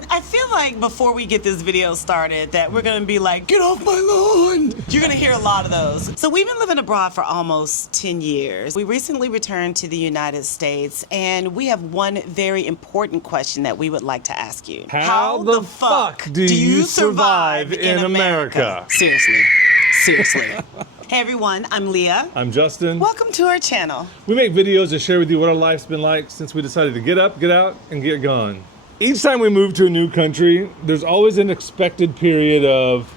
I feel like before we get this video started that we're gonna be like, get off my lawn. You're gonna hear a lot of those. So we've been living abroad for almost 10 years. We recently returned to the United States and we have one very important question that we would like to ask you. How the fuck do you survive in America? Seriously. Hey everyone, I'm Leah. I'm Justin. Welcome to our channel. We make videos to share with you what our life's been like since we decided to get up, get out, and get gone. Each time we move to a new country, there's always an expected period of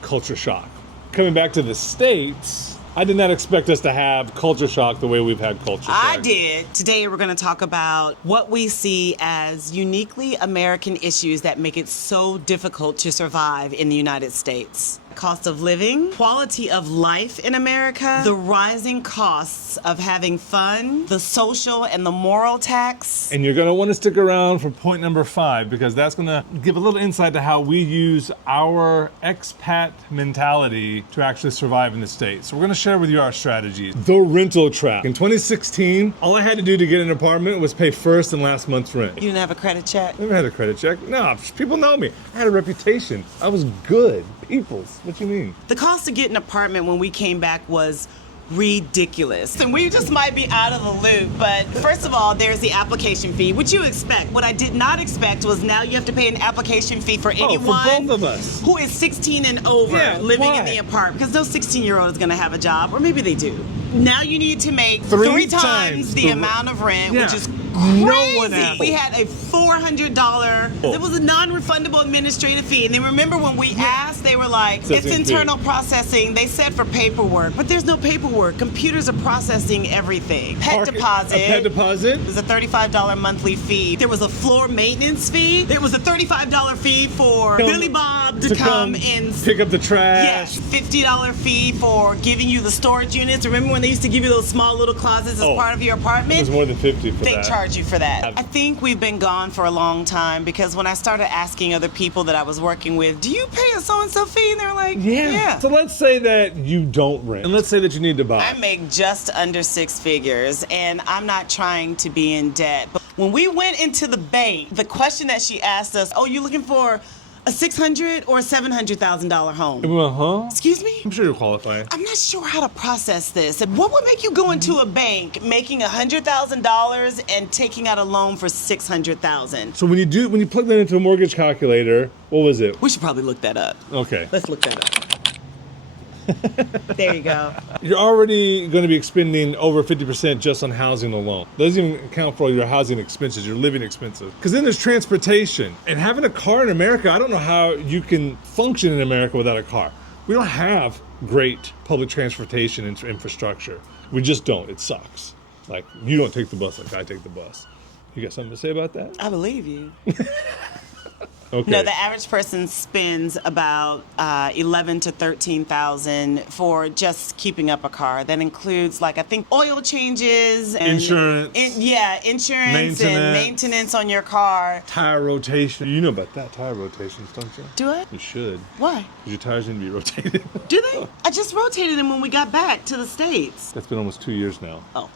culture shock. Coming back to the States, I did not expect us to have culture shock the way we've had culture shock. I did. Today we're going to talk about what we see as uniquely American issues that make it so difficult to survive in the United States. Cost of living, quality of life in America, the rising costs of having fun, the social and the moral tax. And you're gonna wanna stick around for point number 5 because that's gonna give a little insight to how we use our expat mentality to actually survive in the States. So we're gonna share with you our strategies. The rental trap. In 2016, all I had to do to get an apartment was pay first and last month's rent. You didn't have a credit check? Never had a credit check. No, people know me. I had a reputation. I was good. People's. What you mean? The cost to get an apartment when we came back was ridiculous. And we just might be out of the loop, but first of all, there's the application fee, which you expect. What I did not expect was now you have to pay an application fee for anyone for both of us who is 16 and over living in the apartment, because no 16-year-old is gonna have a job, or maybe they do. Now you need to make three times the amount of rent, which is crazy. No one asked. We had a $400, it was a non-refundable administrative fee. And then remember when we asked, they were like, it's internal processing. They said for paperwork, but there's no paperwork. Computers are processing everything. Pet deposit. A pet deposit? It was a $35 monthly fee. There was a floor maintenance fee. There was a $35 fee for Billy Bob to come and pick up the trash. Yes, $50 fee for giving you the storage units. Remember when they used to give you those small little closets as part of your apartment? It was more than 50 for they that. charge you for that. I think we've been gone for a long time because when I started asking other people that I was working with, do you pay a so-and-so fee? And they were like, yeah. So let's say that you don't rent. And let's say that you need to buy. I make just under 6 figures and I'm not trying to be in debt. But when we went into the bank, the question that she asked us, oh, you looking for a $600,000 or a $700,000 home? And we went, huh? Excuse me? I'm sure you'll qualify. I'm not sure how to process this. What would make you go into a bank making $100,000 and taking out a loan for $600,000? So when you plug that into a mortgage calculator, what was it? We should probably look that up. Okay. Let's look that up. There you go. You're already going to be expending over 50% just on housing alone. Doesn't even account for all your housing expenses, your living expenses. Because then there's transportation. And having a car in America, I don't know how you can function in America without a car. We don't have great public transportation infrastructure. We just don't. It sucks. Like, you don't take the bus like I take the bus. You got something to say about that? I believe you. Okay. No, the average person spends about $11,000 to $13,000 for just keeping up a car. That includes, like, I think oil changes and insurance. Insurance and maintenance on your car. Tire rotation. You know about that, tire rotations, don't you? Do I? You should. Why? Because your tires need to be rotated. Do they? I just rotated them when we got back to the States. That's been almost 2 years now. Oh.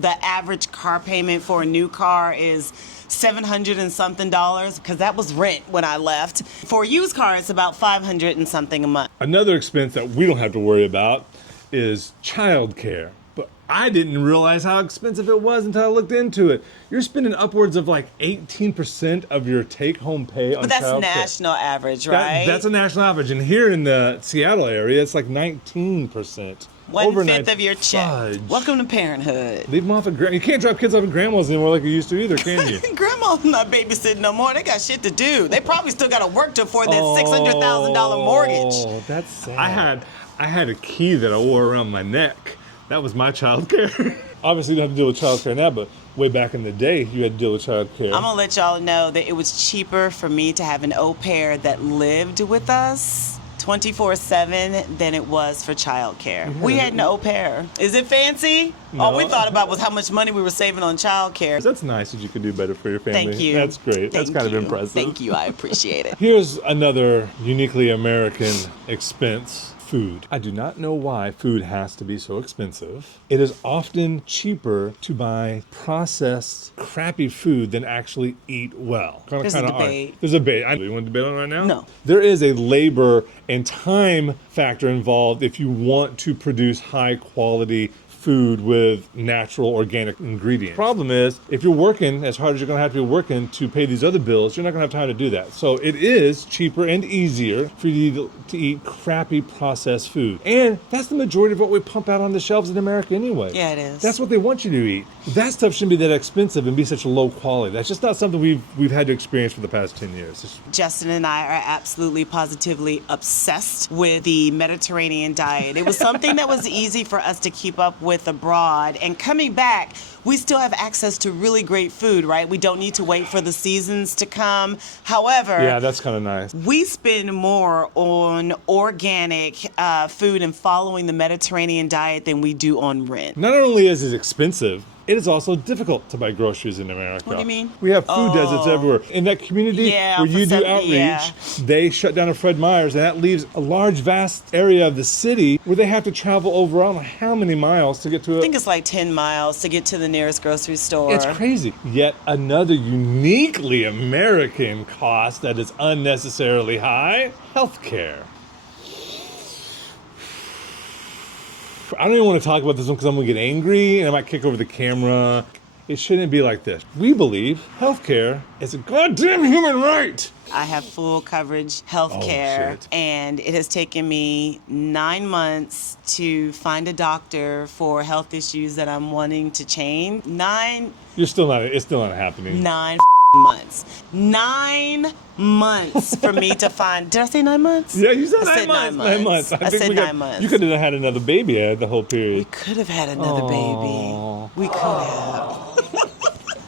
The average car payment for a new car is $700 and something because that was rent when I left. For a used car, it's about $500 and something a month. Another expense that we don't have to worry about is childcare. But I didn't realize how expensive it was until I looked into it. You're spending upwards of like 18% of your take-home pay on childcare. But that's national average, right? That's a national average. And here in the Seattle area, it's like 19%. 1/5 of your check. Fudge. Welcome to parenthood. Leave them off at you can't drop kids off at grandma's anymore like you used to either, can you? Grandma's not babysitting no more. They got shit to do. They probably still got to work to afford that $600,000 mortgage. Oh, that's sad. I had a key that I wore around my neck. That was my childcare. Obviously, you don't have to deal with childcare now, but way back in the day, you had to deal with childcare. I'm gonna let y'all know that it was cheaper for me to have an au pair that lived with us 24/7 than it was for childcare. We had an au pair. Is it fancy? No. All we thought about was how much money we were saving on childcare. That's nice that you could do better for your family. Thank you. That's great. That's kind of impressive. Thank you. I appreciate it. Here's another uniquely American expense. food. I do not know why food has to be so expensive. It is often cheaper to buy processed, crappy food than actually eat well. There's a debate. There's a debate. You want to debate on it right now? No. There is a labor and time factor involved if you want to produce high quality food with natural organic ingredients. Problem is, if you're working as hard as you're going to have to be working to pay these other bills, you're not going to have time to do that. So it is cheaper and easier for you to eat crappy processed food. And that's the majority of what we pump out on the shelves in America anyway. Yeah, it is. That's what they want you to eat. That stuff shouldn't be that expensive and be such a low quality. That's just not something we've had to experience for the past 10 years. Justin and I are absolutely positively obsessed with the Mediterranean diet. It was something that was easy for us to keep up with abroad, and coming back, we still have access to really great food, right? We don't need to wait for the seasons to come. However, yeah, that's kind of nice. We spend more on organic food and following the Mediterranean diet than we do on rent. Not only is it expensive, it is also difficult to buy groceries in America. What do you mean? We have food deserts everywhere. In that community where you do outreach, they shut down a Fred Meyer's, and that leaves a large, vast area of the city where they have to travel over, I don't know how many miles to get to I think it's like 10 miles to get to the nearest grocery store. It's crazy. Yet another uniquely American cost that is unnecessarily high, healthcare. I don't even want to talk about this one because I'm going to get angry and I might kick over the camera. It shouldn't be like this. We believe healthcare is a goddamn human right. I have full coverage healthcare, and it has taken me 9 months to find a doctor for health issues that I'm wanting to change. It's still not happening. 9 months. 9 months for me to find. Did I say 9 months? Yeah, you said I 9 months. I said 9 months. You could have had another baby the whole period. We could have had another baby. We could have.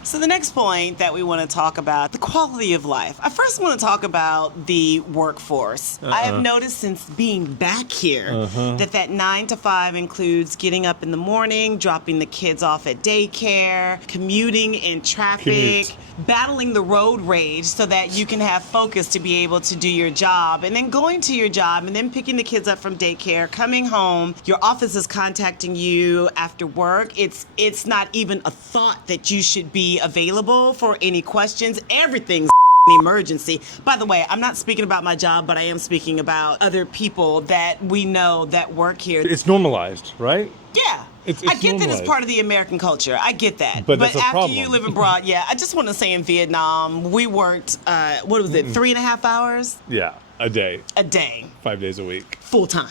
So the next point that we want to talk about, the quality of life. I first want to talk about the workforce. I have noticed since being back here that 9 to 5 includes getting up in the morning, dropping the kids off at daycare, commuting in traffic, battling the road rage so that you can have focus to be able to do your job, and then going to your job and then picking the kids up from daycare, coming home, your office is contacting you after work. It's not even a thought that you should be available for any questions. Everything's an emergency. By the way, I'm not speaking about my job, but I am speaking about other people that we know that work here. It's normalized, right? Yeah. I get that it's part of the American culture. I get that. But that's a after problem. you live abroad, I just want to say in Vietnam, we worked, 3.5 hours? Yeah, a day. A day. 5 days a week. Full time.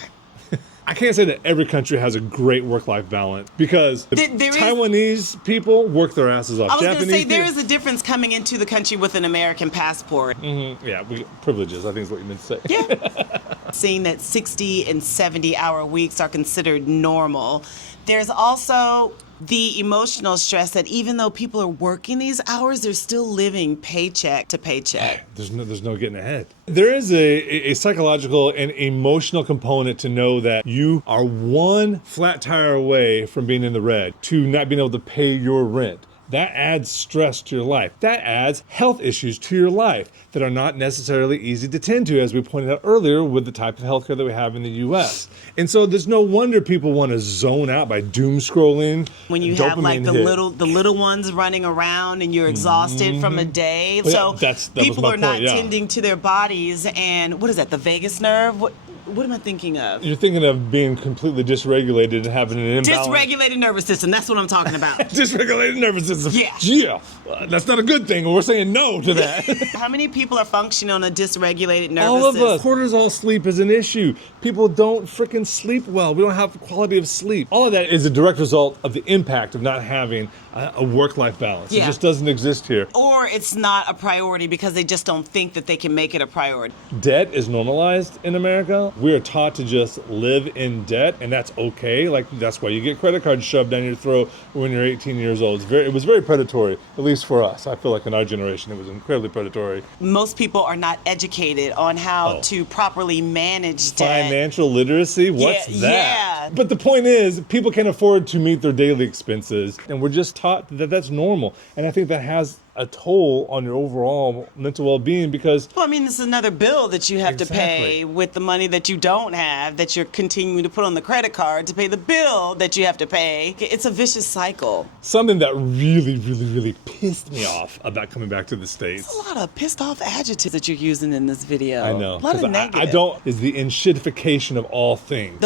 I can't say that every country has a great work-life balance because Taiwanese people work their asses off. I was going to say there is a difference coming into the country with an American passport. Yeah, privileges, I think is what you meant to say. Yeah. Seeing that 60 and 70-hour weeks are considered normal. There's also the emotional stress that even though people are working these hours, they're still living paycheck to paycheck. There's no getting ahead. There is a psychological and emotional component to know that you are one flat tire away from being in the red, to not being able to pay your rent. That adds stress to your life. That adds health issues to your life that are not necessarily easy to tend to, as we pointed out earlier with the type of healthcare that we have in the U.S. And so there's no wonder people want to zone out by doom scrolling. When you have like the little ones running around and you're exhausted from a day. Well, so people are not point, tending to their bodies. And what is that, the vagus nerve? What am I thinking of? You're thinking of being completely dysregulated and having an imbalance. Dysregulated nervous system. That's what I'm talking about. Dysregulated nervous system. Yeah. Yeah. That's not a good thing. We're saying no to that. How many people are functioning on a dysregulated nervous All of system? us. Cortisol sleep is an issue. People don't freaking sleep well. We don't have quality of sleep. All of that is a direct result of the impact of not having a work-life balance. Yeah. It just doesn't exist here. Or it's not a priority because they just don't think that they can make it a priority. Debt is normalized in America. We are taught to just live in debt, and that's okay. Like, that's why you get credit cards shoved down your throat when you're 18 years old. It was very predatory, at least for us. I feel like in our generation, it was incredibly predatory. Most people are not educated on how to properly manage debt. Financial literacy? What's that? Yeah. But the point is, people can afford to meet their daily expenses, and we're just taught that that's normal. And I think that has a toll on your overall mental well-being because Well, I mean, it's another bill that you have to pay with the money that you don't have, that you're continuing to put on the credit card to pay the bill that you have to pay. It's a vicious cycle. something that really pissed me off about coming back to the States. There's a lot of pissed off adjectives that you're using in this video. I know. A lot of 'Cause negative. I don't, is the enshittification of all things.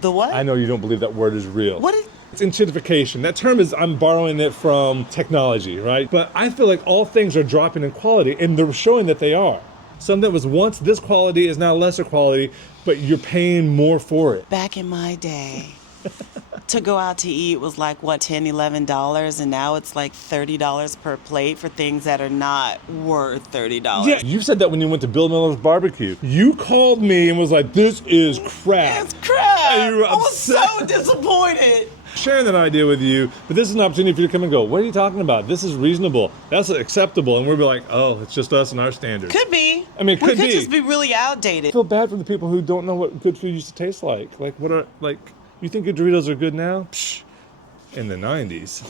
The what? I know you don't believe that word is real. What is... It's enshittification. That term is, I'm borrowing it from technology, right? But I feel like all things are dropping in quality, and they're showing that they are. Something that was once this quality is now lesser quality, but you're paying more for it. Back in my day, to go out to eat was like, what, $10, $11, and now it's like $30 per plate for things that are not worth $30. Yeah, you said that when you went to Bill Miller's barbecue. You called me and was like, this is crap. It's crap! And you were I was upset. so disappointed. Sharing that idea with you, but this is an opportunity for you to come and go, what are you talking about? This is reasonable. That's acceptable. And we'll be like, oh, it's just us and our standards. Could be. I mean, it could We could be. just be really outdated. I feel bad for the people who don't know what good food used to taste like. Like, what are, like, you think your Doritos are good now? Psh, in the 90s.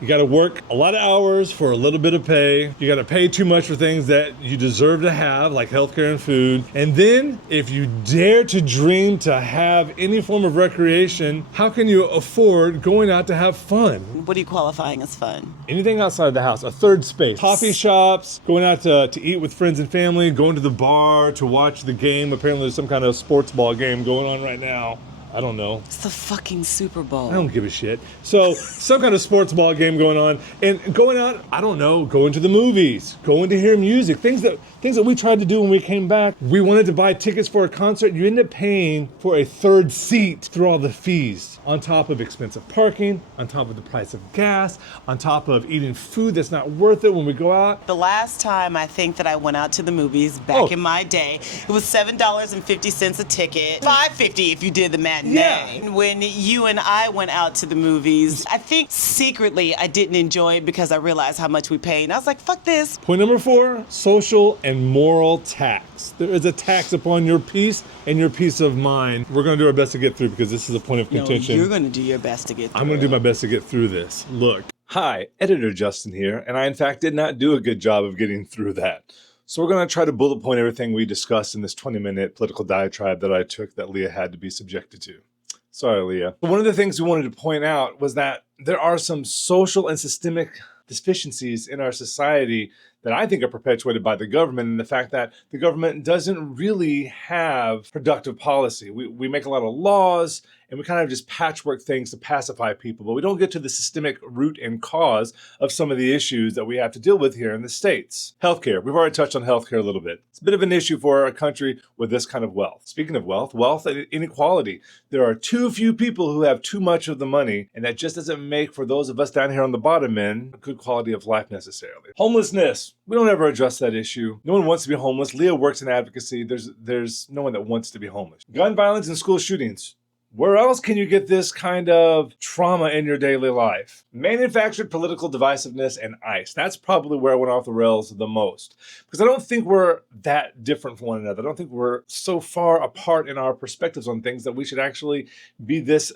You gotta work a lot of hours for a little bit of pay. You gotta pay too much for things that you deserve to have, like healthcare and food. And then, if you dare to dream to have any form of recreation, how can you afford going out to have fun? What are you qualifying as fun? Anything outside the house, a third space. Coffee shops, going out to eat with friends and family, going to the bar to watch the game. Apparently there's some kind of sports ball game going on right now. I don't know. It's the fucking Super Bowl. I don't give a shit. So some kind of sports ball game going on and going out, I don't know, going to the movies, going to hear music, things that we tried to do when we came back. We wanted to buy tickets for a concert. You end up paying for a third seat through all the fees, on top of expensive parking, on top of the price of gas, on top of eating food that's not worth it when we go out. The last time I think that I went out to the movies back in my day, it was $7.50 a ticket, $5.50 if you did the matinee. Yeah. When you and I went out to the movies, I think secretly I didn't enjoy it because I realized how much we paid. And I was like, fuck this. Point number 4, social and moral tax. There is a tax upon your peace and your peace of mind. We're going to do our best to get through because this is a point of contention. No, you're going to do your best to get through I'm going to do my best to get through this. Look. Hi, Editor Justin here, and I in fact did not do a good job of getting through that. So we're going to try to bullet point everything we discussed in this 20-minute political diatribe that I took that Leah had to be subjected to. Sorry, Leah. But one of the things we wanted to point out was that there are some social and systemic deficiencies in our society that I think are perpetuated by the government, and the fact that the government doesn't really have productive policy. We make a lot of laws, and we kind of just patchwork things to pacify people, but we don't get to the systemic root and cause of some of the issues that we have to deal with here in the States. Healthcare. We've already touched on healthcare a little bit. It's a bit of an issue for a country with this kind of wealth. Speaking of wealth and inequality. There are too few people who have too much of the money, and that just doesn't make, for those of us down here on the bottom end, a good quality of life necessarily. Homelessness. We don't ever address that issue. No one wants to be homeless. Leah works in advocacy. There's no one that wants to be homeless. Gun violence and school shootings. Where else can you get this kind of trauma in your daily life? Manufactured political divisiveness and ICE. That's probably where I went off the rails the most. Because I don't think we're that different from one another. I don't think we're so far apart in our perspectives on things that we should actually be this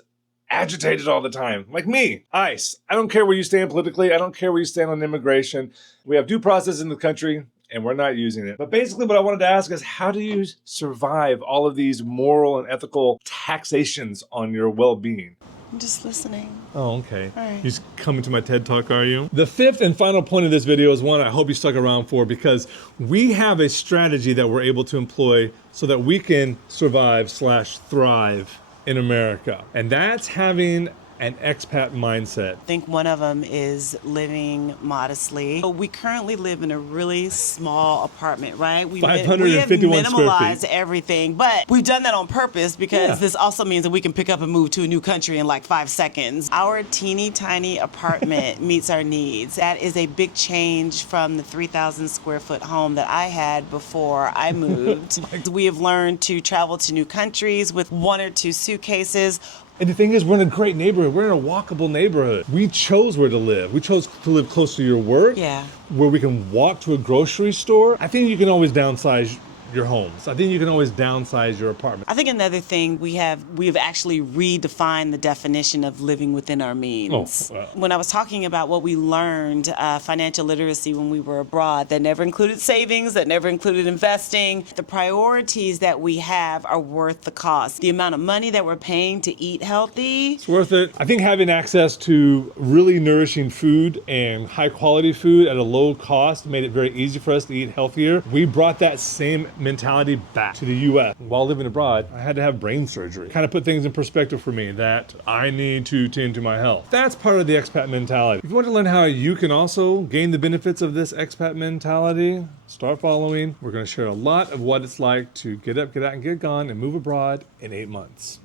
agitated all the time. Like me, ICE. I don't care where you stand politically. I don't care where you stand on immigration. We have due process in the country, and we're not using it. But basically what I wanted to ask is, how do you survive all of these moral and ethical taxations on your well-being? I'm just listening. Oh, okay. All right. You're just coming to my TED Talk, are you? The fifth and final point of this video is one I hope you stuck around for, because we have a strategy that we're able to employ so that we can survive/thrive in America. And that's having an expat mindset. I think one of them is living modestly. We currently live in a really small apartment, right? We have 551 square minimalized feet. everything, but we've done that on purpose because this also means that we can pick up and move to a new country in like 5 seconds. Our teeny tiny apartment meets our needs. That is a big change from the 3,000 square foot home that I had before I moved. We have learned to travel to new countries with 1 or 2 suitcases. And the thing is, we're in a great neighborhood. We're in a walkable neighborhood. We chose where to live. We chose to live close to your work. Yeah. Where we can walk to a grocery store. I think you can always downsize your homes. I think you can always downsize your apartment. I think another thing we've actually redefined the definition of living within our means. Oh, wow. When I was talking about what we learned, financial literacy when we were abroad, that never included savings, that never included investing. The priorities that we have are worth the cost. The amount of money that we're paying to eat healthy. It's worth it. I think having access to really nourishing food and high quality food at a low cost made it very easy for us to eat healthier. We brought that same mentality back to the US. While living abroad, I had to have brain surgery. Kind of put things in perspective for me that I need to tend to my health. That's part of the expat mentality. If you want to learn how you can also gain the benefits of this expat mentality, start following. We're going to share a lot of what it's like to get up, get out, and get gone and move abroad in 8 months.